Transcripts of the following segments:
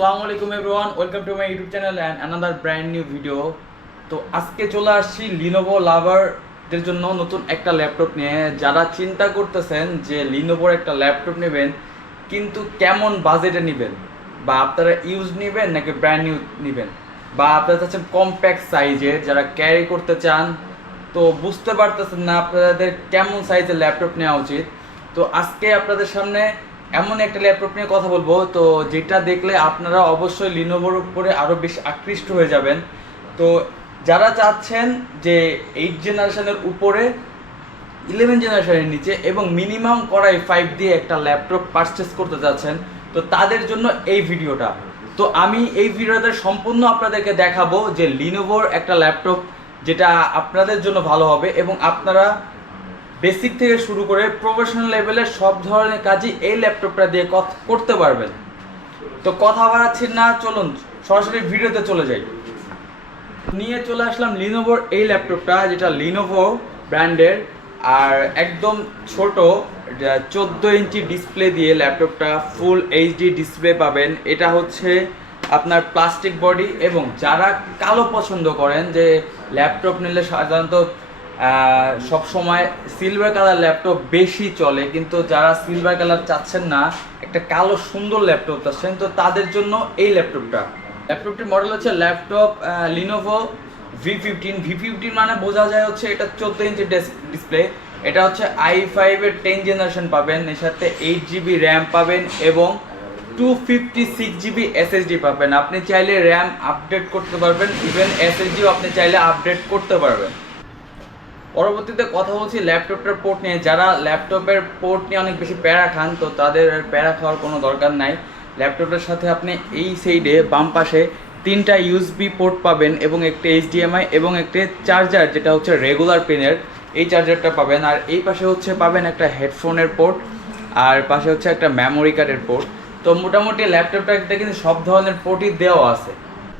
আসসালামু আলাইকুম everyone, welcome to my YouTube channel and another brand new video. তো আজকে চলে আসছি লিনোভো লাভারদের জন্য নতুন একটা ল্যাপটপ নিয়ে। যারা চিন্তা করতেছেন যে লিনোভোর একটা ল্যাপটপ নেবেন কিন্তু কেমন বাজেটে নেবেন, বা আপনারা ইউজ নেবেন নাকি ব্র্যান্ড নিউ নেবেন, বা আপনারা চাচ্ছেন কম্প্যাক্ট সাইজের যারা ক্যারি করতে চান, তো বুঝতে পারতেছেন না আপনাদের কেমন সাইজের ল্যাপটপ নেওয়া উচিত। তো আজকে আপনাদের সামনে এমন একটা ল্যাপটপ নিয়ে কথা বলবো, তো যেটা দেখলে আপনারা অবশ্যই লিনোভোর উপরে আরও বেশি আকৃষ্ট হয়ে যাবেন। তো যারা চাচ্ছেন যে 8 জেনারেশনের উপরে 11 জেনারেশনের নিচে এবং মিনিমাম করাই 5 দিয়ে একটা ল্যাপটপ পারচেস করতে যাচ্ছেন, তো তাদের জন্য এই ভিডিওটা। তো আমি এই ভিডিওতে সম্পূর্ণ আপনাদেরকে দেখাবো যে লিনোভোর একটা ল্যাপটপ যেটা আপনাদের জন্য ভালো হবে এবং আপনারা বেসিক থেকে শুরু করে প্রফেশনাল লেভেলের সব ধরনের কাজই এই ল্যাপটপটা দিয়ে করতে পারবেন। তো কথা বাড়াচ্ছি না, চলুন সরাসরি ভিডিওতে চলে যাই। নিয়ে চলে আসলাম লিনোভোর এই ল্যাপটপটা, যেটা লিনোভো ব্র্যান্ডের, আর একদম ছোট 14 ইঞ্চি ডিসপ্লে দিয়ে ল্যাপটপটা ফুল এইচডি ডিসপ্লে পাবেন। এটা হচ্ছে আপনার প্লাস্টিক বডি, এবং যারা কালো পছন্দ করেন, যে ল্যাপটপ নিলে সাধারণত সব সময় সিলভার কালার ল্যাপটপ বেশি চলে, কিন্তু যারা সিলভার কালার চাচ্ছেন না, একটা কালো সুন্দর ল্যাপটপ চাচ্ছেন, তো তাদের জন্য এই ল্যাপটপটির মডেল হচ্ছে ল্যাপটপ লিনোভো V15 মানে বোঝা যায় হচ্ছে এটা 14 ইঞ্চি ডিসপ্লে। এটা হচ্ছে i5 এর 10 জেনারেশন পাবেন, এর সাথে 8GB র্যাম পাবেন এবং 256GB SSD পাবেন। আপনি চাইলে র্যাম আপডেট করতে পারবেন, ইভেন SSDও আপনি চাইলে আপডেট করতে পারবেন। পরবর্তীতে কথা বলছি ল্যাপটপটার পোর্ট নিয়ে। যারা ল্যাপটপের পোর্ট নিয়ে অনেক বেশি প্যারা খান, তো তাদের প্যারা খাওয়ার কোনো দরকার নাই। ল্যাপটপটার সাথে আপনি এই সাইডে বাম পাশে 3টা USB পোর্ট পাবেন এবং একটা HDMI এবং একটা চার্জার, যেটা হচ্ছে রেগুলার পিনের, এই চার্জারটা পাবেন। আর এই পাশে হচ্ছে পাবেন একটা হেডফোনের পোর্ট, আর পাশে হচ্ছে একটা মেমোরি কার্ডের পোর্ট। তো মোটামুটি ল্যাপটপটাতে কিন্তু সব ধরনের পোর্টই দেওয়া আছে।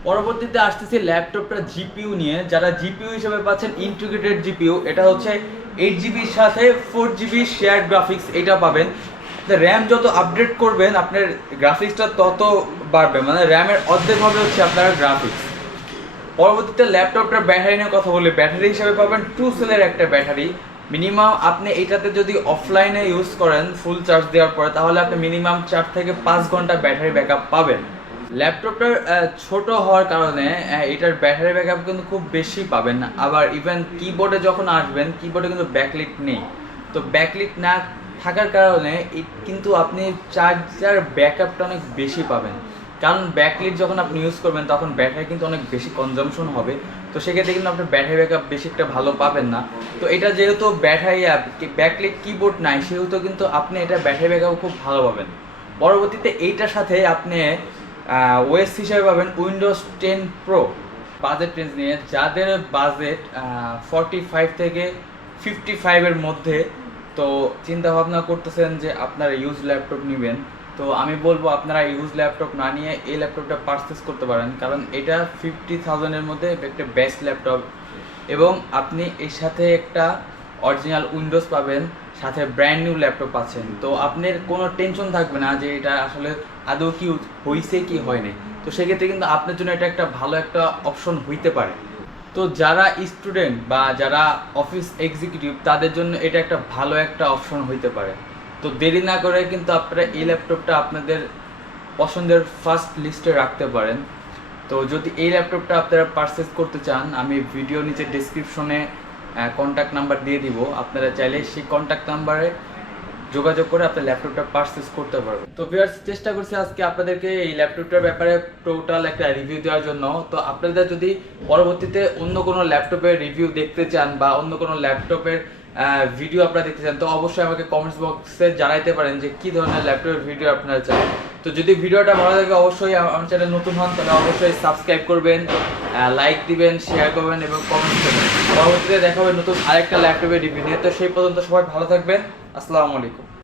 পরবর্তীতে আসতেছি ল্যাপটপটা জিপিইউ নিয়ে। যারা জিপিইউ হিসেবে পাচ্ছেন ইন্টিগ্রেটেড জিপিইউ, এটা হচ্ছে 8GBর সাথে 4GB শেয়ার গ্রাফিক্স, এটা পাবেন। র্যাম যত আপডেট করবেন আপনার গ্রাফিক্সটা তত বাড়বে, মানে র্যামের অর্ধেক হবে হচ্ছে আপনার গ্রাফিক্স। পরবর্তীতে ল্যাপটপটার ব্যাটারি নিয়ে কথা বলি। ব্যাটারি হিসেবে পাবেন 2 সেলের একটা ব্যাটারি। মিনিমাম আপনি এটাতে যদি অফলাইনে ইউজ করেন ফুল চার্জ দেওয়ার পরে, তাহলে আপনি মিনিমাম 4 থেকে 5 ঘন্টা ব্যাটারি ব্যাকআপ পাবেন। ল্যাপটপটার ছোট হওয়ার কারণে এটার ব্যাটারি ব্যাকআপ কিন্তু খুব বেশি পাবেন না। আবার ইভেন কিবোর্ডে যখন আসবেন, কিবোর্ডে কিন্তু ব্যাকলিট নেই। তো ব্যাকলিট না থাকার কারণে কিন্তু আপনি চার্জার ব্যাকআপটা অনেক বেশি পাবেন, কারণ ব্যাকলিট যখন আপনি ইউজ করবেন তখন ব্যাটারি কিন্তু অনেক বেশি কনজামশন হবে। তো সেক্ষেত্রে কিন্তু আপনার ব্যাটারি ব্যাকআপ বেশি একটা ভালো পাবেন না। তো এটা যেহেতু ব্যাটারি ব্যাকলিট কিবোর্ড নাই, সেহেতু কিন্তু আপনি এটা ব্যাটারি ব্যাকআপ খুব ভালো পাবেন। পরবর্তীতে এইটার সাথে আপনি ওএস হিসেবে পাবেন উইন্ডোজ 10 প্রো। বাজেট রেঞ্জ নিয়ে, যাদের বাজেট 45 থেকে 55-এর মধ্যে, তো চিন্তা ভাবনা করতেছেন যে আপনারা ইউজ ল্যাপটপ নেবেন, তো আমি বলবো আপনারা ইউজ ল্যাপটপ না নিয়ে এই ল্যাপটপটা পারচেস করতে পারেন, কারণ এটা 50,000-এর মধ্যে একটা বেস্ট ল্যাপটপ। এবং আপনি এর সাথে একটা অরিজিনাল উইন্ডোজ পাবেন, সাথে ব্র্যান্ড নিউ ল্যাপটপ পাচ্ছেন। তো আপনার কোনো টেনশন থাকবে না যে এটা আসলে আদৌ কি হয়েছে কি হয়নি। তো সেক্ষেত্রে কিন্তু আপনার জন্য এটা একটা ভালো একটা অপশন হইতে পারে। তো যারা স্টুডেন্ট বা যারা অফিস এক্সিকিউটিভ, তাদের জন্য এটা একটা ভালো একটা অপশন হইতে পারে। তো দেরি না করে কিন্তু আপনারা এই ল্যাপটপটা আপনাদের পছন্দের ফার্স্ট লিস্টে রাখতে পারেন। তো যদি এই ল্যাপটপটা আপনারা পারচেস করতে চান, আমি ভিডিও নিচে ডেসক্রিপশনে কন্ট্যাক্ট নাম্বার দিয়ে দিব, আপনারা চাইলে সেই কন্ট্যাক্ট নাম্বারে যোগাযোগ করে আপনার ল্যাপটপটা পারচেস করতে পারবেন। তো ভিউয়ার্স, চেষ্টা করছি আজকে আপনাদেরকে এই ল্যাপটপটার ব্যাপারে টোটাল একটা রিভিউ দেওয়ার জন্য। তো আপনাদের যদি পরবর্তীতে অন্য কোনো ল্যাপটপের রিভিউ দেখতে চান বা অন্য কোনো ল্যাপটপের ভিডিও আপনারা দেখতে চান, তো অবশ্যই আমাকে কমেন্টস বক্সে জানাইতে পারেন যে কী ধরনের ল্যাপটপের ভিডিও আপনারা চান। তো যদি ভিডিওটা ভালো লাগে, অবশ্যই আমার চ্যানেল নতুন হন তাহলে অবশ্যই সাবস্ক্রাইব করবেন, লাইক দিবেন, শেয়ার করবেন এবং কমেন্ট করবেন। পরবর্তীতে দেখা হবে নতুন আরেকটা ল্যাপটপের রিভিউ নিয়ে। তো সেই পর্যন্ত সবাই ভালো থাকবেন। আসসালামু আলাইকুম।